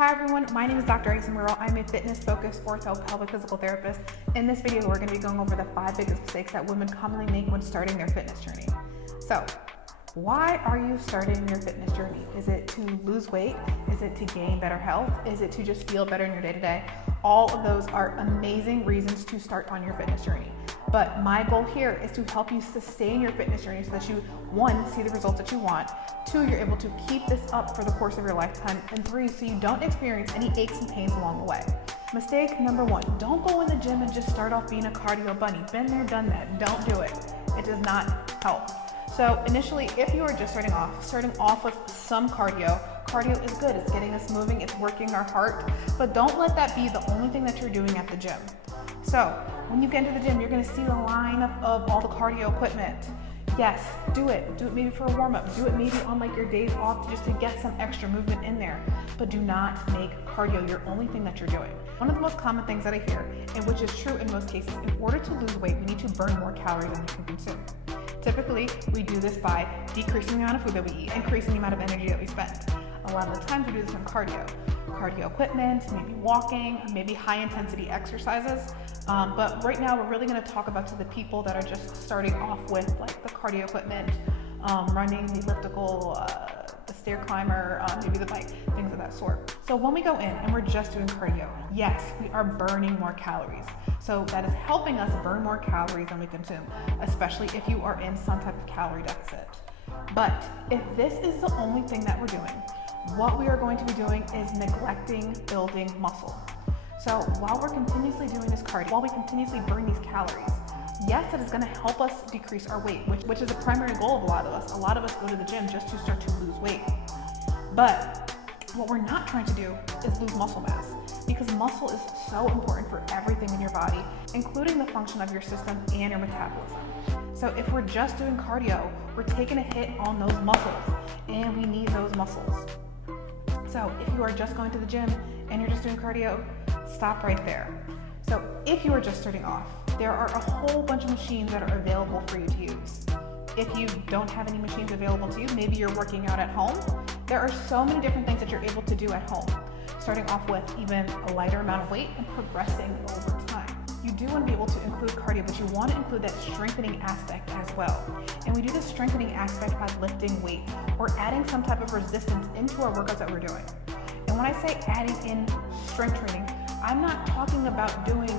Hi everyone, my name is Dr. Aissa. I'm a fitness-focused ortho-pelvic physical therapist. In this video, we're going to be going over the 5 biggest mistakes that women commonly make when starting their fitness journey. So, why are you starting your fitness journey? Is it to lose weight? Is it to gain better health? Is it to just feel better in your day-to-day? All of those are amazing reasons to start on your fitness journey. But my goal here is to help you sustain your fitness journey so that you, 1, see the results that you want, 2, you're able to keep this up for the course of your lifetime, and 3, so you don't experience any aches and pains along the way. Mistake number 1, don't go in the gym and just start off being a cardio bunny. Been there, done that. Don't do it. It does not help. So initially, if you are just starting off with some cardio is good. It's getting us moving, it's working our heart, but don't let that be the only thing that you're doing at the gym. So when you get into the gym, you're gonna see the lineup of all the cardio equipment. Yes, do it. Do it maybe for a warm-up. Do it maybe on like your days off just to get some extra movement in there. But do not make cardio your only thing that you're doing. One of the most common things that I hear, and which is true in most cases, in order to lose weight, we need to burn more calories than we can consume. Typically, we do this by decreasing the amount of food that we eat, increasing the amount of energy that we spend. A lot of the times we do this in cardio equipment, maybe walking, maybe high intensity exercises. But right now we're really gonna talk about to the people that are just starting off with like the cardio equipment, running, the elliptical, the stair climber, maybe the bike, things of that sort. So when we go in and we're just doing cardio, yes, we are burning more calories. So that is helping us burn more calories than we consume, especially if you are in some type of calorie deficit. But if this is the only thing that we're doing, what we are going to be doing is neglecting building muscle. So while we're continuously doing this cardio, while we continuously burn these calories, yes, it is going to help us decrease our weight, which is a primary goal of a lot of us. A lot of us go to the gym just to start to lose weight. But what we're not trying to do is lose muscle mass, because muscle is so important for everything in your body, including the function of your system and your metabolism. So if we're just doing cardio, we're taking a hit on those muscles, and we need those muscles. So if you are just going to the gym and you're just doing cardio, stop right there. So if you are just starting off, there are a whole bunch of machines that are available for you to use. If you don't have any machines available to you, maybe you're working out at home, there are so many different things that you're able to do at home, starting off with even a lighter amount of weight and progressing over time. You do want to be able to include cardio, but you want to include that strengthening aspect as well. And we do the strengthening aspect by lifting weight or adding some type of resistance into our workouts that we're doing. And when I say adding in strength training, I'm not talking about doing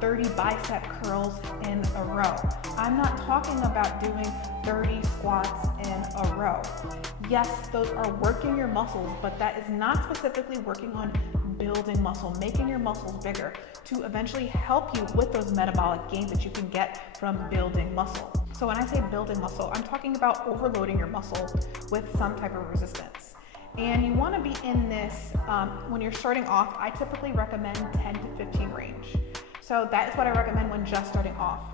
30 bicep curls in a row. I'm not talking about doing 30 squats in a row. Yes, those are working your muscles, but that is not specifically working on building muscle, making your muscles bigger to eventually help you with those metabolic gains that you can get from building muscle. So when I say building muscle, I'm talking about overloading your muscle with some type of resistance. And you want to be in this, when you're starting off, I typically recommend 10 to 15 range. So that is what I recommend when just starting off.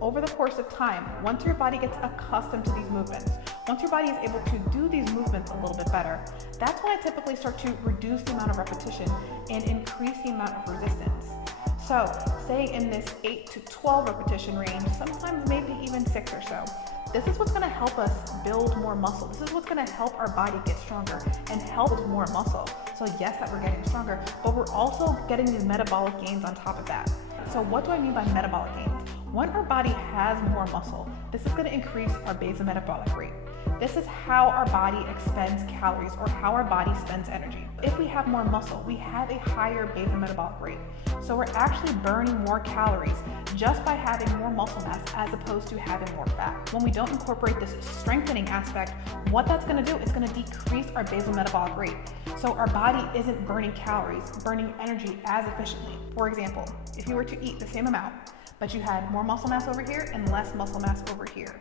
Over the course of time, once your body gets accustomed to these movements, once your body is able to do these movements a little bit better, that's when I typically start to reduce the amount of repetition and increase the amount of resistance. So staying in this 8 to 12 repetition range, sometimes maybe even 6 or so. This is what's gonna help us build more muscle. This is what's gonna help our body get stronger and help with more muscle. So yes, that we're getting stronger, but we're also getting these metabolic gains on top of that. So what do I mean by metabolic gains? When our body has more muscle, this is gonna increase our basal metabolic rate. This is how our body expends calories or how our body spends energy. If we have more muscle, we have a higher basal metabolic rate. So we're actually burning more calories just by having more muscle mass as opposed to having more fat. When we don't incorporate this strengthening aspect, what that's gonna do is gonna decrease our basal metabolic rate. So our body isn't burning calories, burning energy as efficiently. For example, if you were to eat the same amount, but you had more muscle mass over here and less muscle mass over here,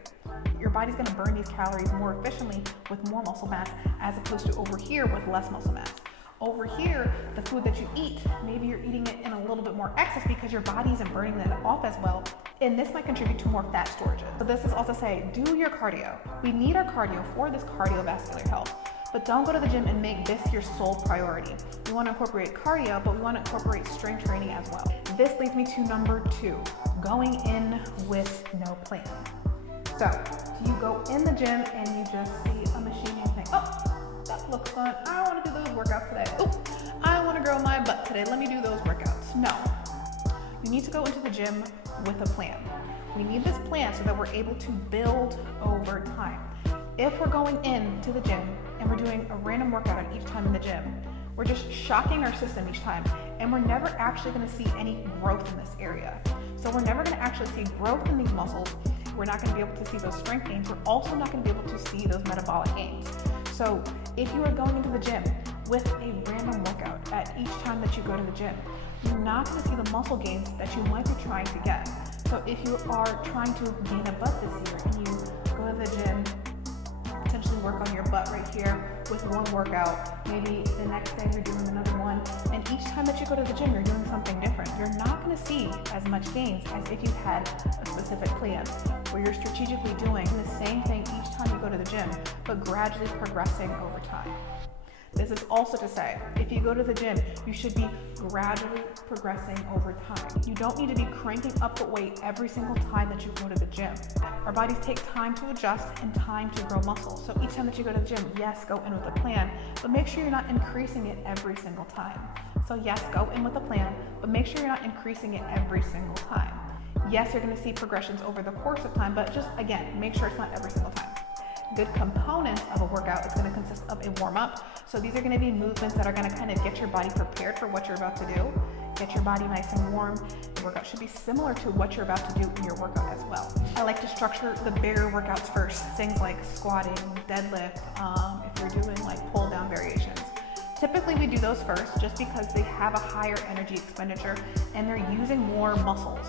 your body's gonna burn these calories more efficiently with more muscle mass as opposed to over here with less muscle mass. Over here, the food that you eat, maybe you're eating it in a little bit more excess because your body isn't burning that off as well, and this might contribute to more fat storage. So this is also say, do your cardio. We need our cardio for this cardiovascular health, but don't go to the gym and make this your sole priority. We wanna incorporate cardio, but we wanna incorporate strength training as well. This leads me to number 2, going in with no plan. So, do you go in the gym and you just see a machine and you think, oh, that looks fun. I want to do those workouts today. Oh, I No. You need to go into the gym with a plan. We need this plan so that we're able to build over time. If we're going into the gym and we're doing a random workout at each time in the gym, we're just shocking our system each time, and we're never actually going to see any growth in this area. So we're never going to actually see growth in these muscles. We're not going to be able to see those strength gains. We're also not going to be able to see those metabolic gains. So if you are going into the gym with a random workout at each time that you go to the gym, you're not going to see the muscle gains that you might be trying to get. So if you are trying to gain a butt this year and you go to the gym, potentially work on your butt right here with one workout, maybe the next day you're doing another one, and each time that you go to the gym you're doing something different, you're not going to see as much gains as if you had a specific plan where you're strategically doing the same thing each time you go to the gym, but gradually progressing over time. This is also to say, if you go to the gym, you should be gradually progressing over time. You don't need to be cranking up the weight every single time that you go to the gym. Our bodies take time to adjust and time to grow muscle. So each time that you go to the gym, yes, go in with a plan, but make sure you're not increasing it every single time. So yes, go in with a plan, but make sure you're not increasing it every single time. Yes, you're going to see progressions over the course of time, but just again, make sure it's not every single time. Good components of a workout is going to consist of a warm-up. So these are going to be movements that are going to kind of get your body prepared for what you're about to do, get your body nice and warm. The workout should be similar to what you're about to do in your workout as well. I like to structure the bigger workouts first, things like squatting, deadlift, if you're doing like pull down variations. Typically we do those first just because they have a higher energy expenditure and they're using more muscles.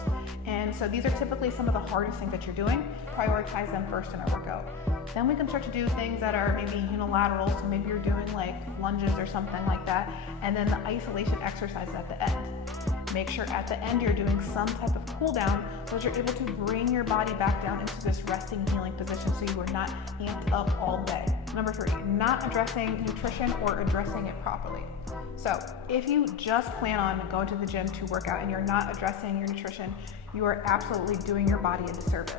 And so these are typically some of the hardest things that you're doing. Prioritize them first in our workout. Then we can start to do things that are maybe unilateral, so maybe you're doing like lunges or something like that, and then the isolation exercises at the end. Make sure at the end you're doing some type of cool down so that you're able to bring your body back down into this resting, healing position so you are not amped up all day. Number 3, not addressing nutrition or addressing it properly. So if you just plan on going to the gym to work out and you're not addressing your nutrition, you are absolutely doing your body a disservice.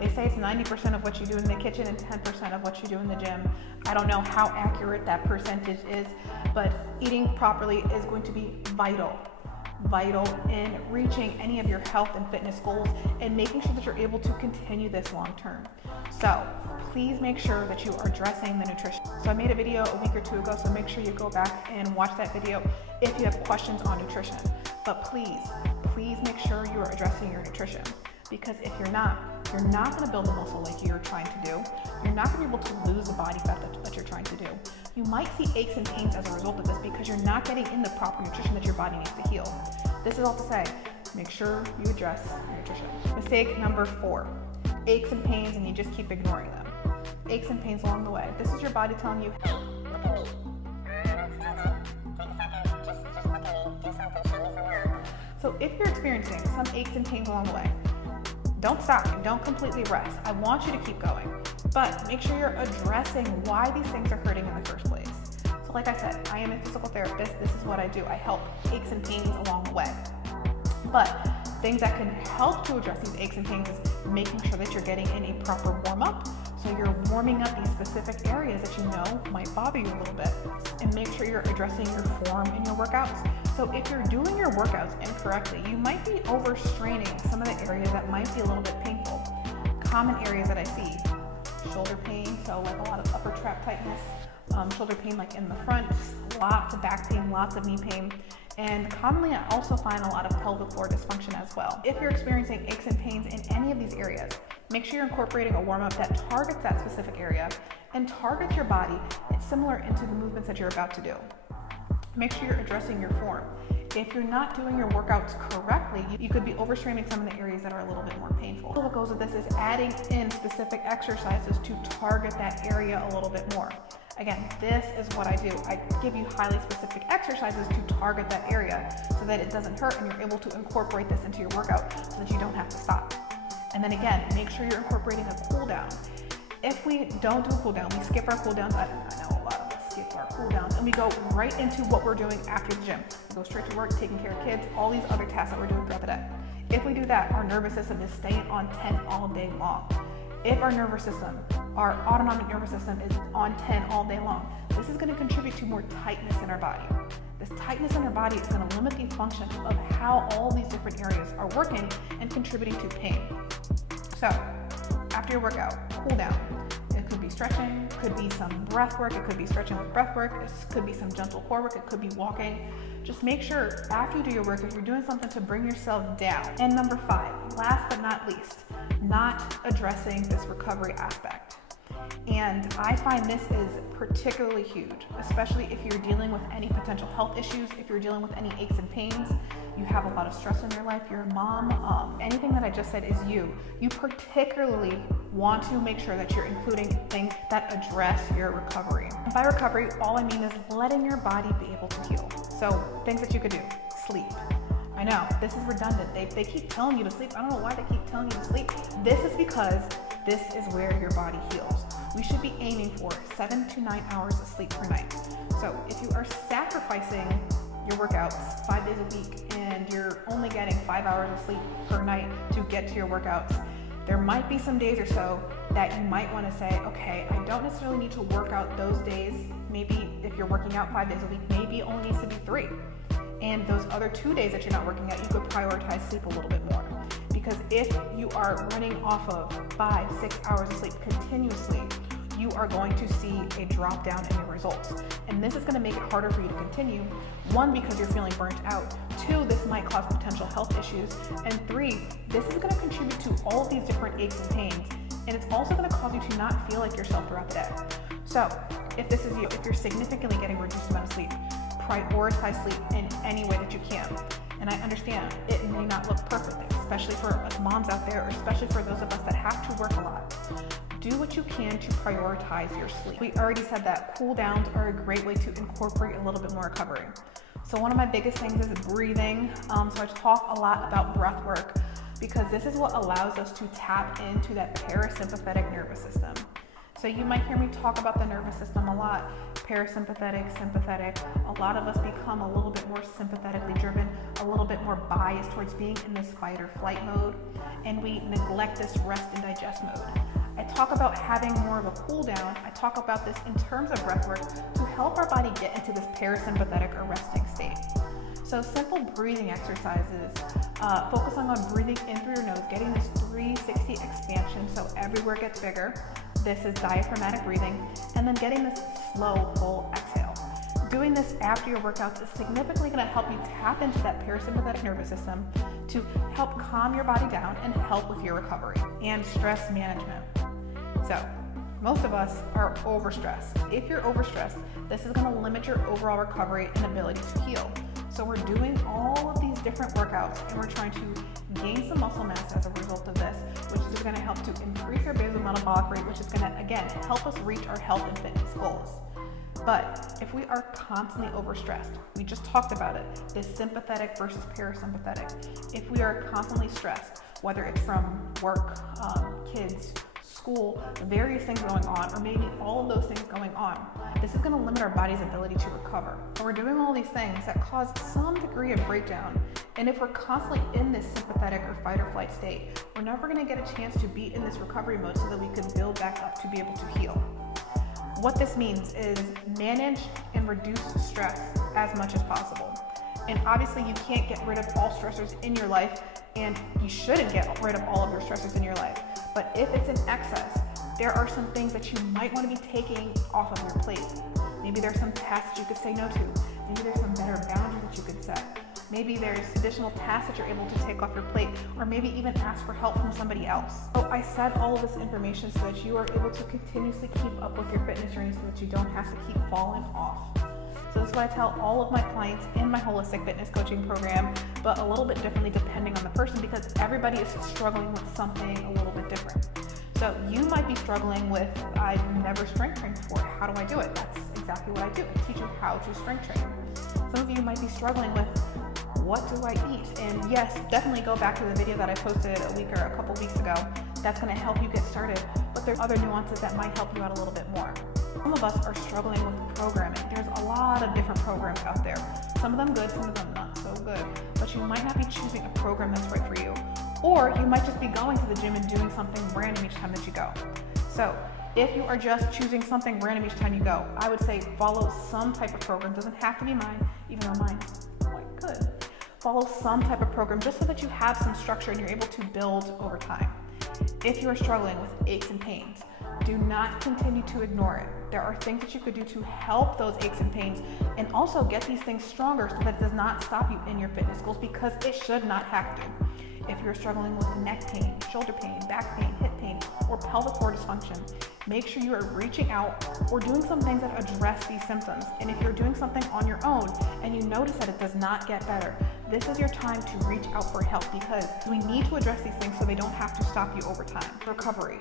They say it's 90% of what you do in the kitchen and 10% of what you do in the gym. I don't know how accurate that percentage is, but eating properly is going to be vital in reaching any of your health and fitness goals and making sure that you're able to continue this long term. So please make sure that you are addressing the nutrition. So I made a video a week or 2 ago, so make sure you go back and watch that video if you have questions on nutrition. But please make sure you are addressing your nutrition, because if you're not going to build the muscle like you're trying to do. You're not going to be able to lose the body fat that you're trying to do. You might see aches and pains as a result of this because you're not getting in the proper nutrition that your body needs to heal. This is all to say, make sure you address your nutrition. Mistake number 4, aches and pains and you just keep ignoring them. Aches and pains along the way. This is your body telling you, hey, look at me. Take a second, just look at me, do something, show me some love. So if you're experiencing some aches and pains along the way, don't stop and don't completely rest. I want you to keep going, but make sure you're addressing why these things are hurting in the first place. So like I said, I am a physical therapist. This is what I do. I help aches and pains along the way. But things that can help to address these aches and pains is making sure that you're getting in a proper warm-up. So you're warming up these specific areas that you know might bother you a little bit, and make sure you're addressing your form in your workouts. So if you're doing your workouts incorrectly, you might be overstraining some of the areas that might be a little bit painful. Common areas that I see, shoulder pain, so like a lot of upper trap tightness, shoulder pain like in the front, lots of back pain, lots of knee pain, and commonly I also find a lot of pelvic floor dysfunction as well. If you're experiencing aches and pains in any of these areas, make sure you're incorporating a warm-up that targets that specific area and targets your body similar into the movements that you're about to do. Make sure you're addressing your form. If you're not doing your workouts correctly, you could be overstraining some of the areas that are a little bit more painful. So what goes with this is adding in specific exercises to target that area a little bit more. Again, this is what I do. I give you highly specific exercises to target that area so that it doesn't hurt and you're able to incorporate this into your workout so that you don't have to stop. And then again, make sure you're incorporating a cool down. If we don't do a cool down, we skip our cool downs. I know a lot of us skip our cool downs and we go right into what we're doing after the gym. We go straight to work, taking care of kids, all these other tasks that we're doing throughout the day. If we do that, our nervous system is staying on 10 all day long. If our nervous system our autonomic nervous system is on 10 all day long. This is going to contribute to more tightness in our body. This tightness in our body is going to limit the function of how all these different areas are working and contributing to pain. So, after your workout, cool down. It could be stretching, could be some breath work, it could be stretching with breath work, it could be some gentle core work, it could be walking. Just make sure after you do your work, if you're doing something to bring yourself down. And number 5, last but not least, not addressing this recovery aspect. And I find this is particularly huge, especially if you're dealing with any potential health issues, if you're dealing with any aches and pains, you have a lot of stress in your life, you're a mom, anything that I just said is you particularly want to make sure that you're including things that address your recovery. And by recovery, all I mean is letting your body be able to heal. So things that you could do, sleep. I know, this is redundant. They keep telling you to sleep. I don't know why they keep telling you to sleep. This is because this is where your body heals. We should be aiming for 7 to 9 hours of sleep per night. So if you are sacrificing your workouts 5 days a week and you're only getting 5 hours of sleep per night to get to your workouts, there might be some days or so that you might want to say, okay, I don't necessarily need to work out those days. Maybe if you're working out 5 days a week, maybe it only needs to be 3. And those other 2 days that you're not working out, you could prioritize sleep a little bit more. Because if you are running off of 5-6 hours of sleep continuously, you are going to see a drop down in your results. And this is going to make it harder for you to continue. 1, because you're feeling burnt out. 2, this might cause potential health issues. And 3, this is going to contribute to all of these different aches and pains. And it's also going to cause you to not feel like yourself throughout the day. So if this is you, if you're significantly getting reduced amount of sleep, prioritize sleep in any way that you can. And I understand it may not look perfect, especially for us moms out there, or especially for those of us that have to work a lot. Do what you can to prioritize your sleep. We already said that cool downs are a great way to incorporate a little bit more recovery. So one of my biggest things is breathing. So I talk a lot about breath work because this is what allows us to tap into that parasympathetic nervous system. So you might hear me talk about the nervous system a lot. Parasympathetic, sympathetic. A lot of us become a little bit more sympathetically driven, a little bit more biased towards being in this fight or flight mode, and we neglect this rest and digest mode. I talk about having more of a cool down. I talk about this in terms of breath work to help our body get into this parasympathetic or resting state. So simple breathing exercises, focusing on breathing in through your nose, getting this 360 expansion so everywhere gets bigger. This is diaphragmatic breathing, and then getting this slow, full exhale. Doing this after your workouts is significantly going to help you tap into that parasympathetic nervous system to help calm your body down and help with your recovery and stress management. So, most of us are overstressed. If you're overstressed, this is going to limit your overall recovery and ability to heal. So we're doing all of these different workouts and we're trying to gain some muscle mass as a result of this, which is going to help to increase our basal metabolic rate, which is going to, again, help us reach our health and fitness goals. But if we are constantly overstressed, we just talked about it, this sympathetic versus parasympathetic. If we are constantly stressed, whether it's from work, kids, school, various things going on, or maybe all of those things going on, this is going to limit our body's ability to recover. And we're doing all these things that cause some degree of breakdown. And if we're constantly in this sympathetic or fight or flight state, we're never going to get a chance to be in this recovery mode so that we can build back up to be able to heal. What this means is manage and reduce stress as much as possible. And obviously you can't get rid of all stressors in your life, and you shouldn't get rid of all of your stressors in your life. But if it's in excess, there are some things that you might want to be taking off of your plate. Maybe there's some tasks that you could say no to. Maybe there's some better boundaries that you could set. Maybe there's additional tasks that you're able to take off your plate, or maybe even ask for help from somebody else. So I said all of this information so that you are able to continuously keep up with your fitness journey so that you don't have to keep falling off. So this is what I tell all of my clients in my holistic fitness coaching program, but a little bit differently depending on the person because everybody is struggling with something a little bit different. So you might be struggling with, I've never strength trained before. How do I do it? That's exactly what I do. I teach you how to strength train. Some of you might be struggling with, what do I eat? And yes, definitely go back to the video that I posted a week or a couple weeks ago. That's going to help you get started. But there's other nuances that might help you out a little bit more. Some of us are struggling with programming. There's a lot of different programs out there. Some of them good, some of them not so good. But you might not be choosing a program that's right for you. Or you might just be going to the gym and doing something random each time that you go. So If you are just choosing something random each time you go, I would say follow some type of program. Doesn't have to be mine, even though mine's quite good. Follow some type of program just so that you have some structure and you're able to build over time. If you are struggling with aches and pains, do not continue to ignore it. There are things that you could do to help those aches and pains and also get these things stronger so that it does not stop you in your fitness goals, because it should not have to. If you're struggling with neck pain, shoulder pain, back pain, hip pain, or pelvic floor dysfunction, make sure you are reaching out or doing some things that address these symptoms. And if you're doing something on your own and you notice that it does not get better, this is your time to reach out for help, because we need to address these things so they don't have to stop you over time. Recovery.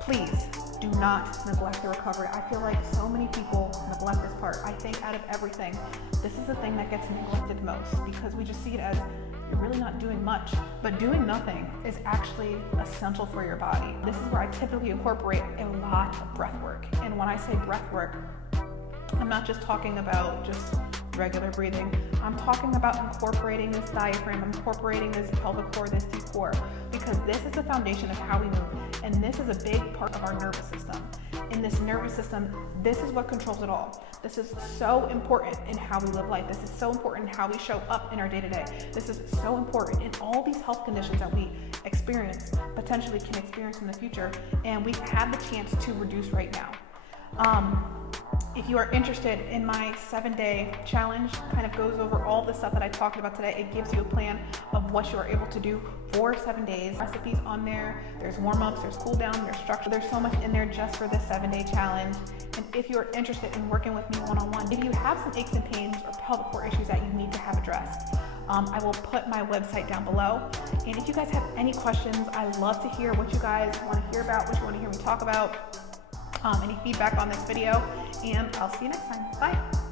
Please do not neglect the recovery. I feel like so many people neglect this part. I think out of everything, this is the thing that gets neglected most, because we just see it as you're really not doing much. But doing nothing is actually essential for your body. This is where I typically incorporate a lot of breath work. And when I say breath work, I'm not just talking about just regular breathing. I'm talking about incorporating this diaphragm, incorporating this pelvic core, this deep core, because this is the foundation of how we move. And this is a big part of our nervous system. In this nervous system, this is what controls it all. This is so important in how we live life. This is so important in how we show up in our day-to-day. This is so important in all these health conditions that we experience, potentially can experience in the future, and we have the chance to reduce right now. If you are interested in my 7-day challenge, kind of goes over all the stuff that I talked about today. It gives you a plan of what you are able to do for 7 days. Recipes on there, there's warm-ups, there's cool down, there's structure. There's so much in there just for this 7-day challenge. And if you are interested in working with me one-on-one, if you have some aches and pains or pelvic core issues that you need to have addressed, I will put my website down below. And if you guys have any questions, I love to hear what you guys want to hear about, what you want to hear me talk about, any feedback on this video, and I'll see you next time. Bye.